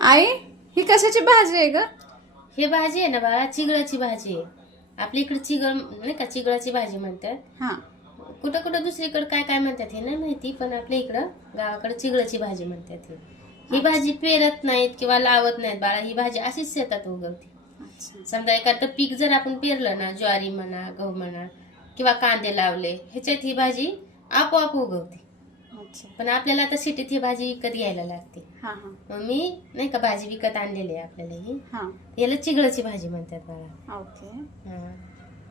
आई ही कशाची भाजी आहे ग? हे भाजी आहे ना बाळा चिगळाची भाजी आहे. आपल्या इकडे चिगळ नाही का चिगळाची भाजी म्हणतात. हा. कुठं कुठं दुसरीकडे काय काय म्हणतात हे नाही माहिती पण आपल्या इकडं गावाकडे चिगळाची भाजी म्हणतात हे. ही भाजी पेरत नाहीत किंवा लावत नाहीत बाळा ही भाजी अशीच शेतात उगवते. समजा एखादं पीक जर आपण पेरलं ना ज्वारी म्हणा गहू म्हणा किंवा कांदे लावले ह्याच्यात ही भाजी आपोआप उगवते. पण आपल्याला आता सिटीत ही भाजी विकत घ्यायला लागते. हा हा. मग मी नाही का भाजी विकत आणलेली आहे आपल्याला ही. हा. याला चिगळाची भाजी म्हणतात बाळा. ओके. हा.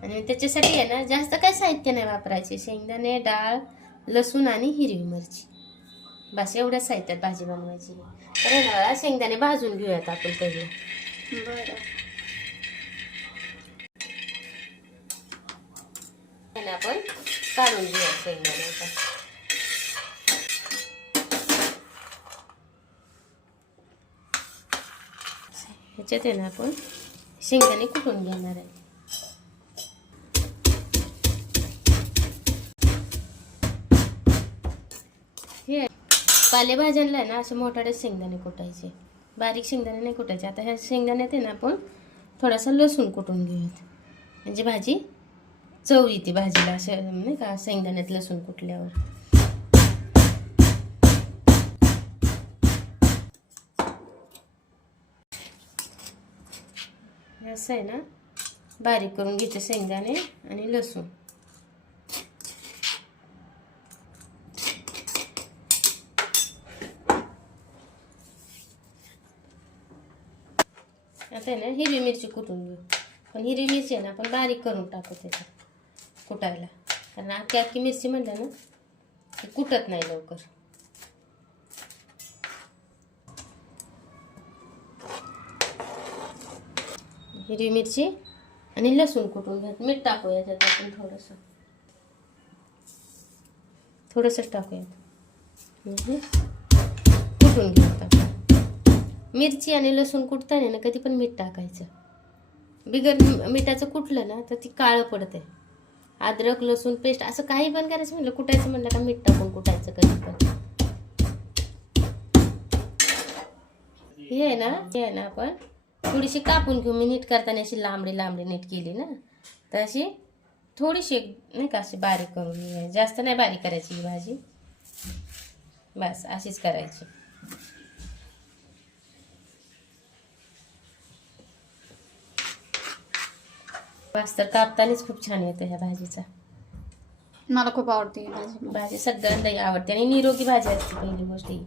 आणि त्याच्यासाठी आहे ना जास्त काय साहित्य नाही वापरायचे. शेंगदाणे डाळ लसूण आणि हिरवी मिरची. बस एवढ्या साहित्यात भाजी बनवायची. तर आहे ना बाळा, शेंगदाणे भाजून घेऊयात आपण पहिले. बरं. आणि आपण काढून घेऊया शेंगदाणे आता. ह्याच्यात आहे ना आपण शेंगदाणे कुटून घेणार आहे? हे पालेभाज्यांना आहे ना असं मोठाडे शेंगदाणे कुटायचे. बारीक शेंगदाणे नाही कुटायचे. आता ह्या शेंगदाण्यात आहे ना आपण थोडासा लसूण कुटून घेऊयात. म्हणजे भाजी चव येते भाजीला. असं नाही का? शेंगदाण्यात लसूण कुटल्यावर. हे असं आहे ना? बारीक करून घ्यायचे शेंगदाणे आणि लसूण. आता आहे ना हिरवी मिरची कुटून घेऊ? पण हिरवी मिरची आहे ना आपण बारीक करून टाकू त्याच्यात कुटायला. कारण आखी आखी मिरची म्हणलं ना ती कुटत नाही लवकर. हिरवी मिरची आणि लसूण कुटून घ्या. मीठ टाकू याच्यात आपण थोडंसं. थोडंसंच टाकूयात म्हणजे कुटून घेऊयात आपण. मिरची आणि लसूण कुटताना ना कधी पण मीठ टाकायचं. बिगर मिठाचं कुटलं ना तर ती काळं पडते अद्रक लसूण पेस्ट असं काही पण करायचं म्हणलं कुटायचं म्हणलं का मीठ टाकून कुटायचं कधी पण. हे आहे ना हे आहे ना आपण थोडीशी कापून घेऊ. मी नीट करताना अशी लांबडी लांबडी नीट केली ना. तर अशी थोडीशी नाही का अशी बारीक करून घ्यायची. जास्त नाही बारीक करायची ही भाजी. बस अशीच करायची. वास तर कापतानाच खूप छान येतो ह्या भाजीचा. मला खूप आवडते ही भाजी. भाजी सगळ्यांना आवडते आणि निरोगी भाजी असते पहिली गोष्ट ही.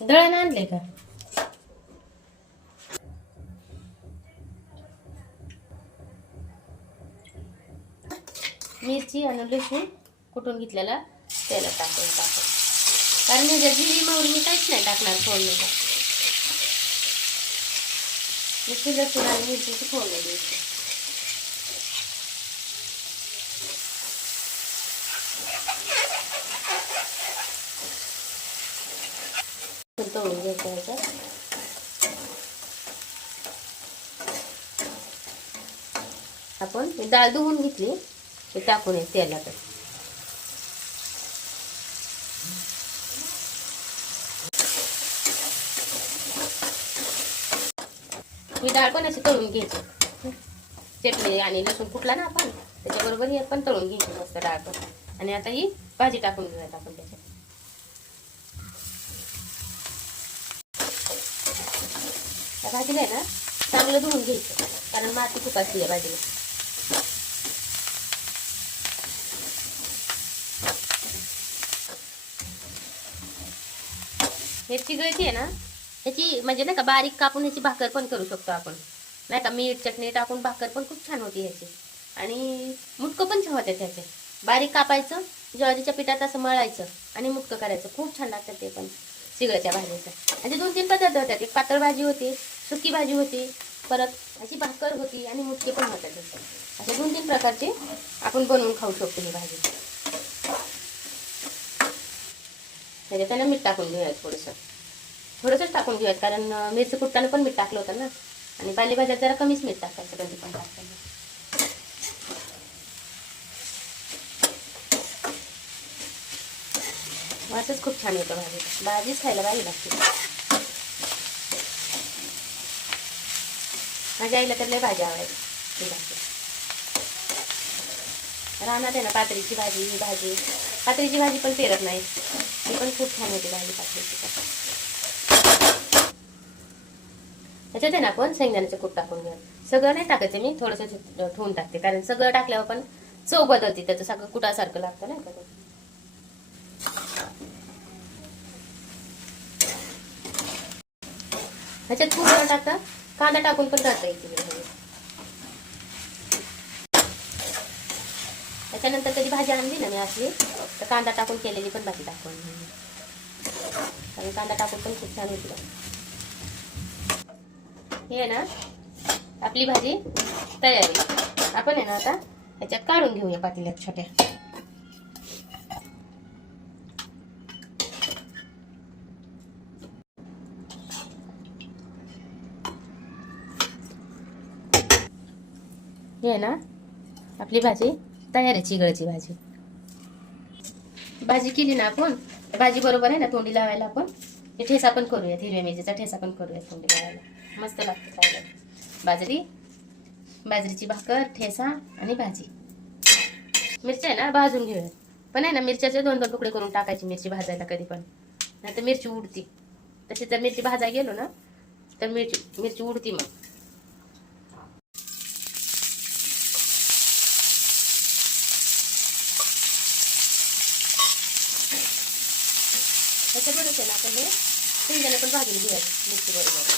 दळण आणले का? मिरची आणि लसूण कुठून घेतलेला? त्याला टाकून टाकून कारण ह्याच्या जिरी मोहरी मी काहीच नाही टाकणार फोडणीला नुसती लसूण आणि मिरची फोडणी द्यायची तळून घ्यायचं याच्यात. आपण डाळ धुवून घेतली हे टाकून येते तेलात. मी डाळ पण अशी तळून घ्यायची. चटणी आणि लसूण फुटला ना आपण त्याच्याबरोबर हे पण तळून घ्यायची मस्त डाळ पण. आणि आता ही भाजी टाकून घेऊयात आपण त्याच्यात. त्या भाजीला आहे ना चांगलं धुवून घ्यायचं. कारण माती खूप असली आहे भाजीला. हे गळती आहे ना ह्याची म्हणजे नाही का बारीक कापून ह्याची भाकर पण करू शकतो आपण. नाही का मीठ चटणी टाकून भाकर पण खूप छान होती ह्याची. आणि मुटकं पण छान होते त्याचे बारीक कापायचं ज्वारीच्या पिठात असं मळायचं आणि मुटकं करायचं. खूप छान लागतं ते पण चिगळच्या भाजीचं. आणि दोन तीन पदार्थ होतात एक पातळ भाजी होती सुकी भाजी होती परत अशी भाकर होती आणि मुटके पण होतात असे दोन तीन प्रकारचे आपण बनवून खाऊ शकतो ही भाजी. म्हणजे त्याला मीठ टाकून घेऊयात थोडंसं. थोडंसंच टाकून घेऊयात कारण मिरची कुटताना पण मीठ टाकलं होतं ना. आणि पालेभाज्यात जरा कमीच मीठ टाकायचं कधी पण टाकताना. वासच खूप छान येतं भाजी. भाजीच खायला भाजी लागते. माझ्या आईला तर लय भाजी आवडायची. भाजी. रानात आहे ना पातळीची भाजी ही भाजी. पातळीची भाजी पण पेरत नाही. ती पण खूप छान होती भाजी पातळीची त्याच्यात आहे ना आपण शेंगदाण्याचं कूट टाकून घेऊन. सगळं नाही टाकायचं मी थोडंसं ठेवून टाकते. कारण सगळं टाकल्यावर पण चव बदलते त्याचं सगळं कुटासारखं लागतं नाही का? ह्याच्यात खूप टाकतात. कांदा टाकून पण जाता येते त्याच्यानंतर कधी भाजी आणली ना मी असली तर कांदा टाकून केलेली पण भाजी टाकून. कारण कांदा टाकून पण खूप छान होती. हे आहे ना आपली भाजी तयार आहे. आपण आहे ना आता ह्याच्यात काढून घेऊया पातेल्यात छोट्या. हे आहे ना आपली भाजी तयार आहे चिगळची भाजी. भाजी केली ना आपण भाजी बरोबर आहे ना तोंडी लावायला आपण? ठेसा पण करूयात हिरव्या मिरचीचा ठेसा पण करूयात तोंडी लावायला. मस्त लागतं खायला बाजरी बाजरीची भाकर ठेसा आणि भाजी. मिरची आहे ना भाजून घेऊयात. पण आहे ना मिरच्याचे दोन दोन तुकडे करून टाकायची मिरची भाजायला कधी पण. नाही तर मिरची उडती. तशी जर मिरची भाजायला गेलो ना तर मिरची मिरची उडती मग. आता हे शेंगदाणे पण भाजून घेऊयात मिरची बरोबर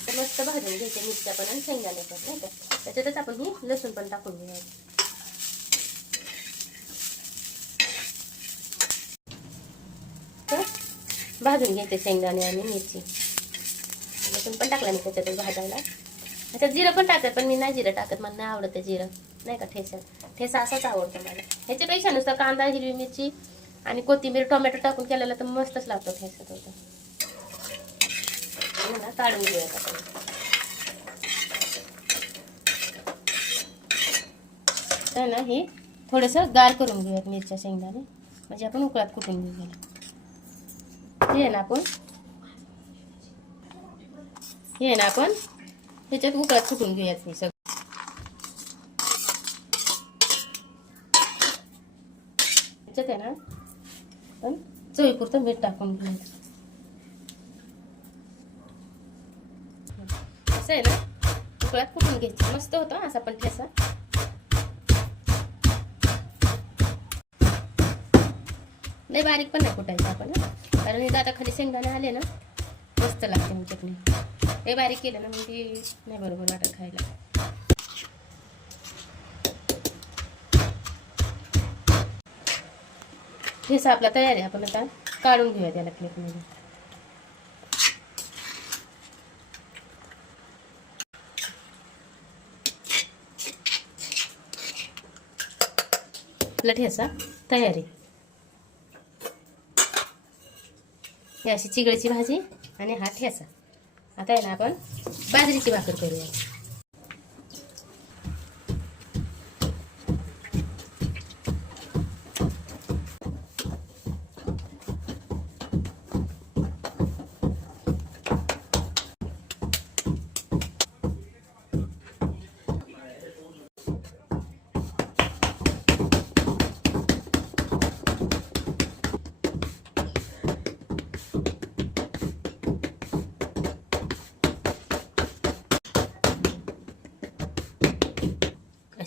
तर मस्त भाजून घ्यायचे मिरच्या पण आणि शेंगदाणे पण नाही का? त्याच्यातच आपण ही लसूण पण टाकून घेऊया तर भाजून घ्यायचे शेंगदाणे आणि मिरची. लसूण पण टाकला मी त्याच्यातच भाजायला. त्याच्यात जिरं पण टाकत पण मी नाही जिरं टाकत. मला नाही आवडत जिरं. नाही का ठेचा. ठेसा असाच आवडतो मला. ह्याच्यापेक्षा नुसतं कांदा हिरवी मिरची आणि कोथिंबीर टोमॅटो टाकून केलेला तर मस्तच लागतो ठेचा होतं काढून घेऊयात आपण. तर ना हे थोडंसं गार करून घेऊयात मिरच्या शेंगदाणे. म्हणजे आपण उकळात कुटून घेऊया हे ना आपण. हे ना आपण त्याच्यात उकळात फुटून घेऊयात मी सगळं त्याच्यात आहे ना पण चवीपुरतं मीठ टाकून घेऊयात असं आहे ना उकळात फुटून घ्यायचं मस्त होतं असा पण ठेसा नाही बारीक पण नाही कुटायचं आपण कारण हे आता खाली शेंगदाणे आले ना मस्त लागते मग चटणी हे बारीक केलं ना म्हणजे नाही बरोबर वाटत खायला. ठेसा आपला तयार आहे आपण आता काढून घेऊया त्याला प्लेटमध्ये आपला ठेसा तयार आहे. ही अशी चिगळीची भाजी आणि हा ठेसा आता आहे ना आपण बाजरीची भाकर करूया.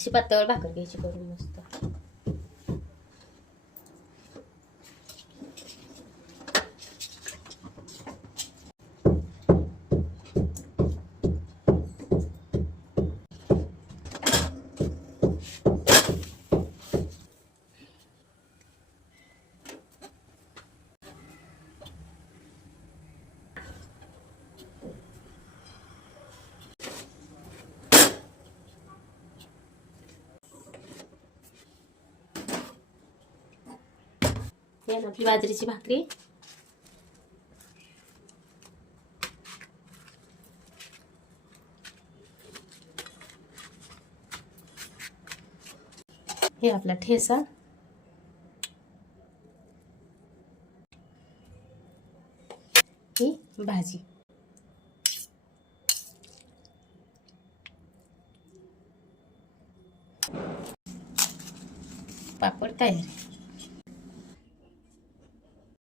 अशी पातळ भाकर घ्यायची करून मस्त हे ना आपली बाजरीची भाकरी हे आपला ठेसा ही भाजी पापड तयार